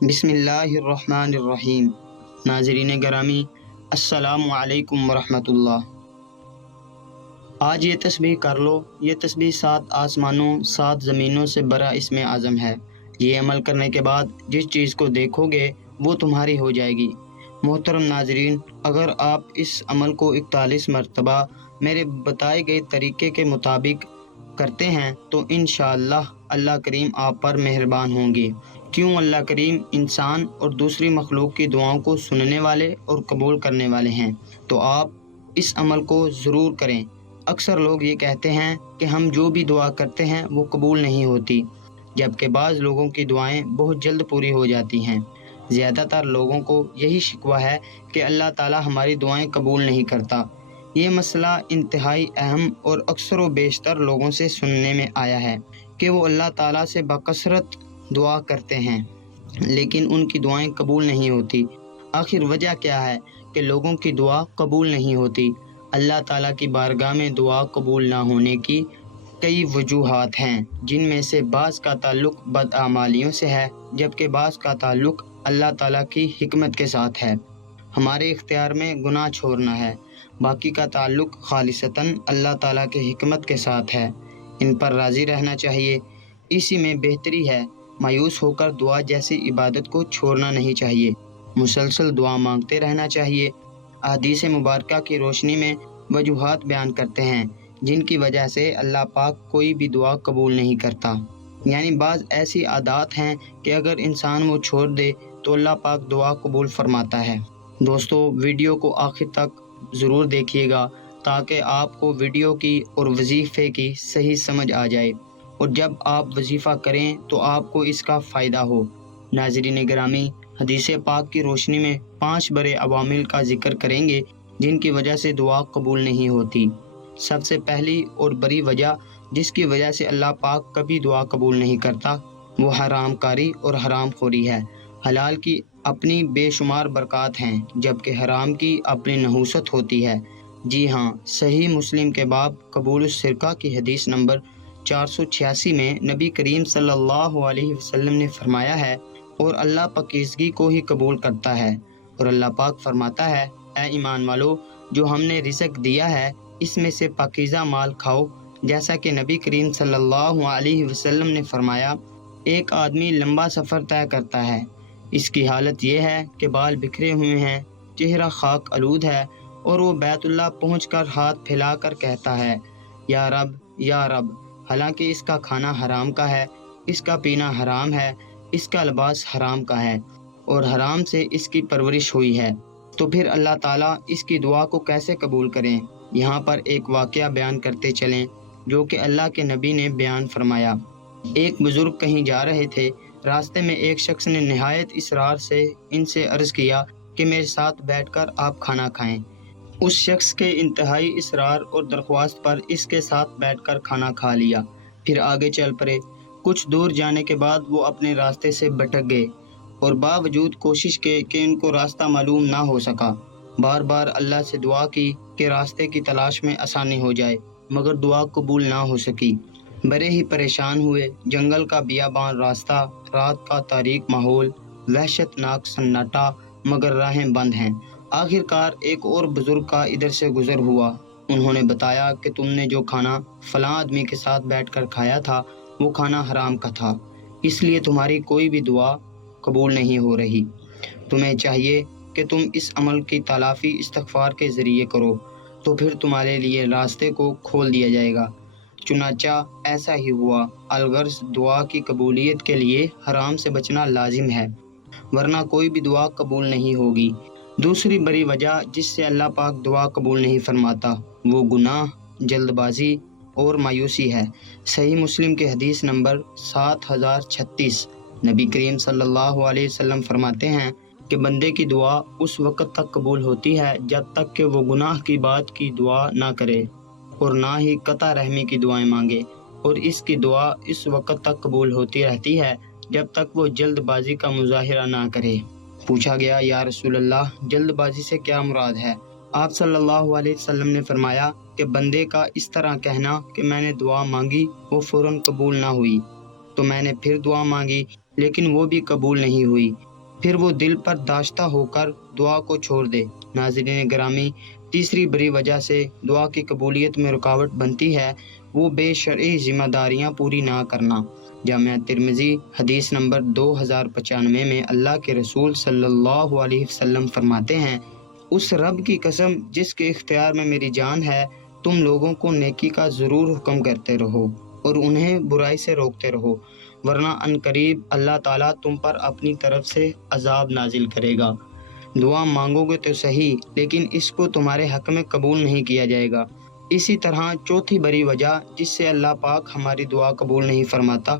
بسم اللہ الرحمن الرحیم۔ ناظرین گرامی، السلام علیکم ورحمۃ اللہ۔ آج یہ تسبیح کر لو، یہ تسبیح 7 آسمانوں 7 زمینوں سے بڑا اسم اعظم ہے۔ یہ عمل کرنے کے بعد جس چیز کو دیکھو گے وہ تمہاری ہو جائے گی۔ محترم ناظرین، اگر آپ اس عمل کو 41 مرتبہ میرے بتائے گئے طریقے کے مطابق کرتے ہیں تو انشاءاللہ اللہ کریم آپ پر مہربان ہوں گے۔ کیوں اللہ کریم انسان اور دوسری مخلوق کی دعاؤں کو سننے والے اور قبول کرنے والے ہیں، تو آپ اس عمل کو ضرور کریں۔ اکثر لوگ یہ کہتے ہیں کہ ہم جو بھی دعا کرتے ہیں وہ قبول نہیں ہوتی، جبکہ بعض لوگوں کی دعائیں بہت جلد پوری ہو جاتی ہیں۔ زیادہ تر لوگوں کو یہی شکوہ ہے کہ اللہ تعالی ہماری دعائیں قبول نہیں کرتا۔ یہ مسئلہ انتہائی اہم اور اکثر و بیشتر لوگوں سے سننے میں آیا ہے کہ وہ اللہ تعالیٰ سے بکثرت دعا کرتے ہیں لیکن ان کی دعائیں قبول نہیں ہوتی۔ آخر وجہ کیا ہے کہ لوگوں کی دعا قبول نہیں ہوتی؟ اللہ تعالیٰ کی بارگاہ میں دعا قبول نہ ہونے کی کئی وجوہات ہیں، جن میں سے بعض کا تعلق بدعمالیوں سے ہے جبکہ بعض کا تعلق اللہ تعالیٰ کی حکمت کے ساتھ ہے۔ ہمارے اختیار میں گناہ چھوڑنا ہے، باقی کا تعلق خالصتاً اللہ تعالیٰ کی حکمت کے ساتھ ہے۔ ان پر راضی رہنا چاہیے، اسی میں بہتری ہے۔ مایوس ہو کر دعا جیسی عبادت کو چھوڑنا نہیں چاہیے، مسلسل دعا مانگتے رہنا چاہیے۔ احادیث مبارکہ کی روشنی میں وجوہات بیان کرتے ہیں جن کی وجہ سے اللہ پاک کوئی بھی دعا قبول نہیں کرتا، یعنی بعض ایسی عادات ہیں کہ اگر انسان وہ چھوڑ دے تو اللہ پاک دعا قبول فرماتا ہے۔ دوستو، ویڈیو کو آخر تک ضرور دیکھیے گا تاکہ آپ کو ویڈیو کی اور وظیفے کی صحیح سمجھ آ جائے، اور جب آپ وظیفہ کریں تو آپ کو اس کا فائدہ ہو۔ ناظرین گرامی، حدیث پاک کی روشنی میں 5 بڑے عوامل کا ذکر کریں گے جن کی وجہ سے دعا قبول نہیں ہوتی۔ سب سے پہلی اور بڑی وجہ جس کی وجہ سے اللہ پاک کبھی دعا قبول نہیں کرتا وہ حرام کاری اور حرام خوری ہے۔ حلال کی اپنی بے شمار برکات ہیں جبکہ حرام کی اپنی نحوست ہوتی ہے۔ جی ہاں، صحیح مسلم کے باب قبول السرقہ کی حدیث نمبر 486 میں نبی کریم صلی اللہ علیہ وسلم نے فرمایا ہے، اور اللہ پاکیزگی کو ہی قبول کرتا ہے۔ اور اللہ پاک فرماتا ہے، اے ایمان والو، جو ہم نے رزق دیا ہے اس میں سے پاکیزہ مال کھاؤ۔ جیسا کہ نبی کریم صلی اللہ علیہ وسلم نے فرمایا، ایک آدمی لمبا سفر طے کرتا ہے، اس کی حالت یہ ہے کہ بال بکھرے ہوئے ہیں، چہرہ خاک آلود ہے، اور وہ بیت اللہ پہنچ کر ہاتھ پھیلا کر کہتا ہے، یا رب یا رب، حالانکہ اس کا کھانا حرام کا ہے، اس کا پینا حرام ہے، اس کا لباس حرام کا ہے، اور حرام سے اس کی پرورش ہوئی ہے، تو پھر اللہ تعالیٰ اس کی دعا کو کیسے قبول کریں؟ یہاں پر ایک واقعہ بیان کرتے چلیں جو کہ اللہ کے نبی نے بیان فرمایا۔ ایک بزرگ کہیں جا رہے تھے، راستے میں ایک شخص نے نہایت اصرار سے ان سے عرض کیا کہ میرے ساتھ بیٹھ کر آپ کھانا کھائیں۔ اس شخص کے انتہائی اصرار اور درخواست پر اس کے ساتھ بیٹھ کر کھانا کھا لیا، پھر آگے چل پڑے۔ کچھ دور جانے کے بعد وہ اپنے راستے سے بھٹک گئے اور باوجود کوشش کے کہ ان کو راستہ معلوم نہ ہو سکا۔ بار بار اللہ سے دعا کی کہ راستے کی تلاش میں آسانی ہو جائے، مگر دعا قبول نہ ہو سکی۔ بڑے ہی پریشان ہوئے۔ جنگل کا بیابان راستہ، رات کا تاریک ماحول، وحشت ناک سناٹا، مگر راہیں بند ہیں۔ آخر کار ایک اور بزرگ کا ادھر سے گزر ہوا۔ انہوں نے بتایا کہ تم نے جو کھانا فلاں آدمی کے ساتھ بیٹھ کر کھایا تھا وہ کھانا حرام کا تھا، اس لیے تمہاری کوئی بھی دعا قبول نہیں ہو رہی۔ تمہیں چاہیے کہ تم اس عمل کی تلافی استغفار کے ذریعے کرو، تو پھر تمہارے لیے راستے کو کھول دیا جائے گا۔ چنانچہ ایسا ہی ہوا۔ الغرض دعا کی قبولیت کے لیے حرام سے بچنا لازم ہے، ورنہ کوئی بھی دعا قبول نہیں ہوگی۔ دوسری بڑی وجہ جس سے اللہ پاک دعا قبول نہیں فرماتا وہ گناہ، جلد بازی اور مایوسی ہے۔ صحیح مسلم کے حدیث نمبر 7036 نبی کریم صلی اللہ علیہ وسلم فرماتے ہیں کہ بندے کی دعا اس وقت تک قبول ہوتی ہے جب تک کہ وہ گناہ کی بات کی دعا نہ کرے اور نہ ہی قطع رحمی کی دعائیں مانگے، اور اس کی دعا اس وقت تک قبول ہوتی رہتی ہے جب تک وہ جلد بازی کا مظاہرہ نہ کرے۔ پوچھا گیا، یا رسول اللہ، جلد بازی سے کیا مراد ہے؟ آپ صلی اللہ علیہ وسلم نے فرمایا کہ بندے کا اس طرح کہنا کہ میں نے دعا مانگی، وہ فوراً قبول نہ ہوئی، تو میں نے پھر دعا مانگی لیکن وہ بھی قبول نہیں ہوئی، پھر وہ دل پر داشتہ ہو کر دعا کو چھوڑ دے۔ ناظرین گرامی، تیسری بڑی وجہ سے دعا کی قبولیت میں رکاوٹ بنتی ہے وہ بے شرعی ذمہ داریاں پوری نہ کرنا۔ جامعہ ترمذی حدیث نمبر 2095 میں اللہ کے رسول صلی اللہ علیہ وسلم فرماتے ہیں، اس رب کی قسم جس کے اختیار میں میری جان ہے، تم لوگوں کو نیکی کا ضرور حکم کرتے رہو اور انہیں برائی سے روکتے رہو، ورنہ عنقریب اللہ تعالیٰ تم پر اپنی طرف سے عذاب نازل کرے گا۔ دعا مانگو گے تو صحیح، لیکن اس کو تمہارے حق میں قبول نہیں کیا جائے گا۔ اسی طرح چوتھی بڑی وجہ جس سے اللہ پاک ہماری دعا قبول نہیں فرماتا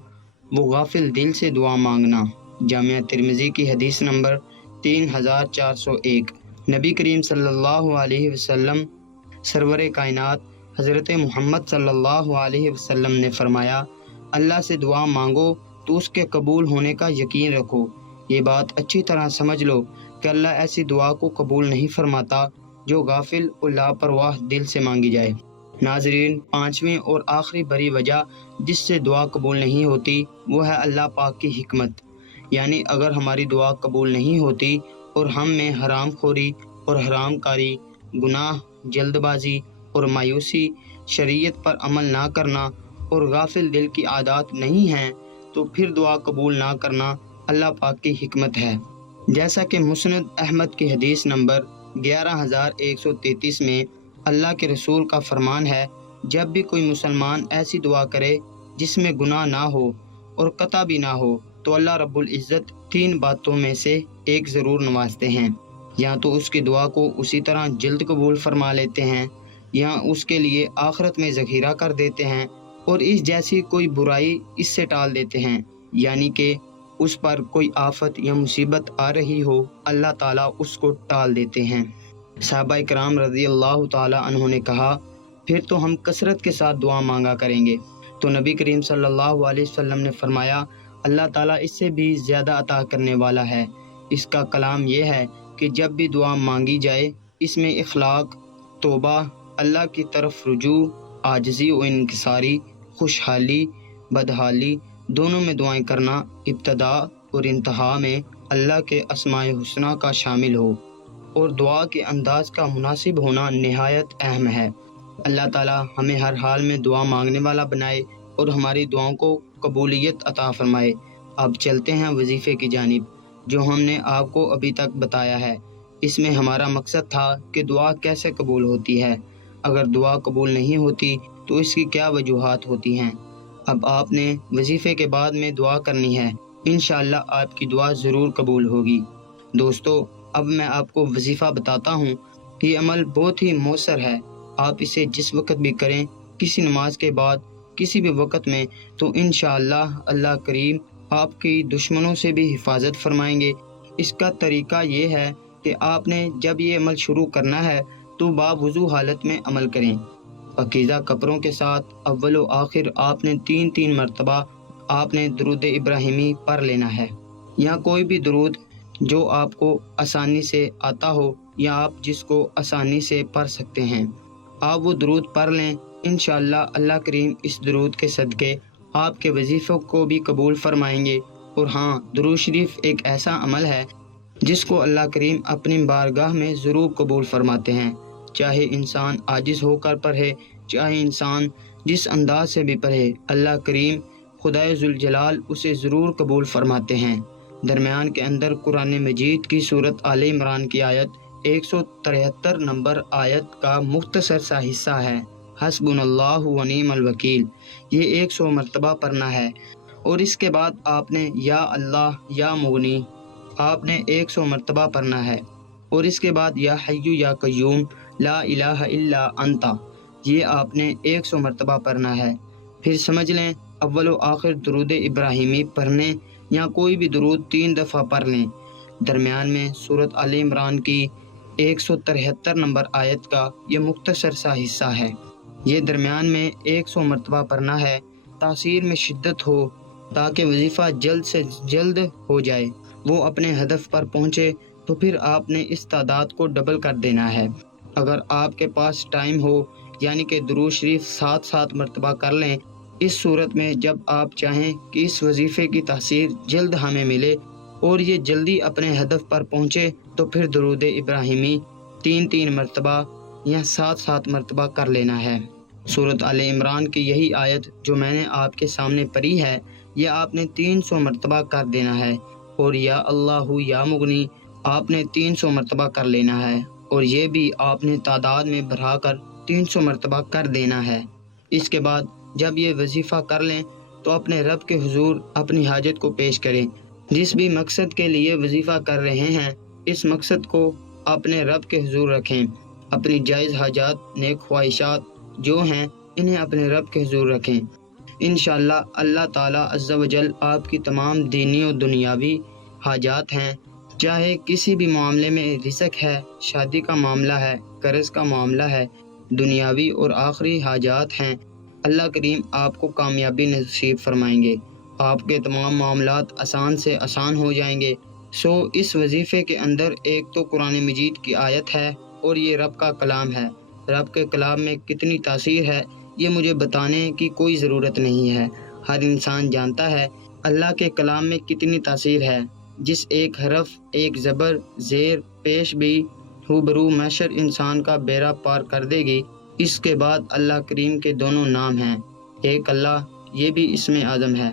وہ غافل دل سے دعا مانگنا۔ جامعہ ترمذی کی حدیث نمبر 3401، نبی کریم صلی اللہ علیہ وسلم سرور کائنات حضرت محمد صلی اللہ علیہ وسلم نے فرمایا، اللہ سے دعا مانگو تو اس کے قبول ہونے کا یقین رکھو۔ یہ بات اچھی طرح سمجھ لو کہ اللہ ایسی دعا کو قبول نہیں فرماتا جو غافل اور لاپرواہ دل سے مانگی جائے۔ ناظرین، پانچویں اور آخری بڑی وجہ جس سے دعا قبول نہیں ہوتی وہ ہے اللہ پاک کی حکمت، یعنی اگر ہماری دعا قبول نہیں ہوتی اور ہم میں حرام خوری اور حرام کاری، گناہ، جلد بازی اور مایوسی، شریعت پر عمل نہ کرنا اور غافل دل کی عادات نہیں ہیں تو پھر دعا قبول نہ کرنا اللہ پاک کی حکمت ہے۔ جیسا کہ مسند احمد کی حدیث نمبر 11133 میں اللہ کے رسول کا فرمان ہے، جب بھی کوئی مسلمان ایسی دعا کرے جس میں گناہ نہ ہو اور قطع بھی نہ ہو تو اللہ رب العزت تین باتوں میں سے ایک ضرور نوازتے ہیں، یا تو اس کی دعا کو اسی طرح جلد قبول فرما لیتے ہیں، یا اس کے لیے آخرت میں ذخیرہ کر دیتے ہیں، اور اس جیسی کوئی برائی اس سے ٹال دیتے ہیں، یعنی کہ اس پر کوئی آفت یا مصیبت آ رہی ہو اللہ تعالیٰ اس کو ٹال دیتے ہیں۔ صحابہ کرام رضی اللہ تعالیٰ عنہ نے کہا، پھر تو ہم کثرت کے ساتھ دعا مانگا کریں گے۔ تو نبی کریم صلی اللہ علیہ وسلم نے فرمایا، اللہ تعالیٰ اس سے بھی زیادہ عطا کرنے والا ہے۔ اس کا کلام یہ ہے کہ جب بھی دعا مانگی جائے اس میں اخلاق، توبہ، اللہ کی طرف رجوع، عاجزی و انکساری، خوشحالی، بدحالی دونوں میں دعائیں کرنا ابتدا اور انتہا میں اللہ کے اسماء حسنہ کا شامل ہو، اور دعا کے انداز کا مناسب ہونا نہایت اہم ہے۔ اللہ تعالیٰ ہمیں ہر حال میں دعا مانگنے والا بنائے اور ہماری دعاؤں کو قبولیت عطا فرمائے۔ اب چلتے ہیں وظیفے کی جانب جو ہم نے آپ کو ابھی تک بتایا ہے۔ اس میں ہمارا مقصد تھا کہ دعا کیسے قبول ہوتی ہے، اگر دعا قبول نہیں ہوتی تو اس کی کیا وجوہات ہوتی ہیں۔ اب آپ نے وظیفے کے بعد میں دعا کرنی ہے، انشاءاللہ آپ کی دعا ضرور قبول ہوگی۔ دوستو، اب میں آپ کو وظیفہ بتاتا ہوں۔ یہ عمل بہت ہی مؤثر ہے، آپ اسے جس وقت بھی کریں، کسی نماز کے بعد، کسی بھی وقت میں، تو انشاءاللہ اللہ کریم آپ کی دشمنوں سے بھی حفاظت فرمائیں گے۔ اس کا طریقہ یہ ہے کہ آپ نے جب یہ عمل شروع کرنا ہے تو باوضو حالت میں عمل کریں، پاکیزہ کپڑوں کے ساتھ۔ اول و آخر آپ نے تین مرتبہ آپ نے درود ابراہیمی پڑھ لینا ہے، یا کوئی بھی درود جو آپ کو آسانی سے آتا ہو یا آپ جس کو آسانی سے پڑھ سکتے ہیں، آپ وہ درود پڑھ لیں۔ انشاءاللہ اللہ کریم اس درود کے صدقے آپ کے وظیفوں کو بھی قبول فرمائیں گے۔ اور ہاں، درود شریف ایک ایسا عمل ہے جس کو اللہ کریم اپنی بارگاہ میں ضرور قبول فرماتے ہیں، چاہے انسان عاجز ہو کر پڑھے، چاہے انسان جس انداز سے بھی پڑھے، اللہ کریم خدائے ذوالجلال اسے ضرور قبول فرماتے ہیں۔ درمیان کے اندر قرآن مجید کی سورت آل عمران کی آیت 173 نمبر آیت کا مختصر سا حصہ ہے، حسبنا اللہ و نعم الوکیل۔ یہ 100 مرتبہ پڑھنا ہے، اور اس کے بعد آپ نے یا اللہ یا مغنی آپ نے 100 مرتبہ پڑھنا ہے، اور اس کے بعد یا حی یا قیوم لا الہ الا انت یہ آپ نے 100 مرتبہ پڑھنا ہے۔ پھر سمجھ لیں اول و آخر درود ابراہیمی پڑھنے یا کوئی بھی درود 3 دفعہ پڑھ لیں۔ درمیان میں سورت آل عمران کی 173 نمبر آیت کا یہ مختصر سا حصہ ہے، یہ درمیان میں 100 مرتبہ پڑھنا ہے، تاثیر میں شدت ہو تاکہ وظیفہ جلد سے جلد ہو جائے، وہ اپنے ہدف پر پہنچے، تو پھر آپ نے اس تعداد کو ڈبل کر دینا ہے۔ اگر آپ کے پاس ٹائم ہو یعنی کہ درود شریف 7 مرتبہ کر لیں۔ اس صورت میں جب آپ چاہیں کہ اس وظیفے کی تاثیر جلد ہمیں ملے اور یہ جلدی اپنے ہدف پر پہنچے تو پھر درود ابراہیمی 3 مرتبہ یا 7 مرتبہ کر لینا ہے۔ سورۃ آل عمران کی یہی آیت جو میں نے آپ کے سامنے پڑھی ہے، یہ آپ نے 300 مرتبہ کر دینا ہے، اور یا اللہ یا مغنی آپ نے 300 مرتبہ کر لینا ہے، اور یہ بھی آپ نے تعداد میں بڑھا کر 300 مرتبہ کر دینا ہے۔ اس کے بعد جب یہ وظیفہ کر لیں تو اپنے رب کے حضور اپنی حاجت کو پیش کریں۔ جس بھی مقصد کے لیے وظیفہ کر رہے ہیں، اس مقصد کو اپنے رب کے حضور رکھیں۔ اپنی جائز حاجات، نیک خواہشات جو ہیں، انہیں اپنے رب کے حضور رکھیں۔ انشاءاللہ اللہ تعالیٰ عز و جل آپ کی تمام دینی و دنیاوی حاجات ہیں، چاہے کسی بھی معاملے میں رزق ہے، شادی کا معاملہ ہے، قرض کا معاملہ ہے، دنیاوی اور آخری حاجات ہیں، اللہ کریم آپ کو کامیابی نصیب فرمائیں گے۔ آپ کے تمام معاملات آسان سے آسان ہو جائیں گے۔ اس وظیفے کے اندر ایک تو قرآن مجید کی آیت ہے، اور یہ رب کا کلام ہے۔ رب کے کلام میں کتنی تاثیر ہے یہ مجھے بتانے کی کوئی ضرورت نہیں ہے، ہر انسان جانتا ہے اللہ کے کلام میں کتنی تاثیر ہے۔ جس ایک حرف، ایک زبر، زیر، پیش بھی روبرو محشر انسان کا بیڑا پار کر دے گی۔ اس کے بعد اللہ کریم کے دونوں نام ہیں، ایک اللہ، یہ بھی اسم اعظم ہے۔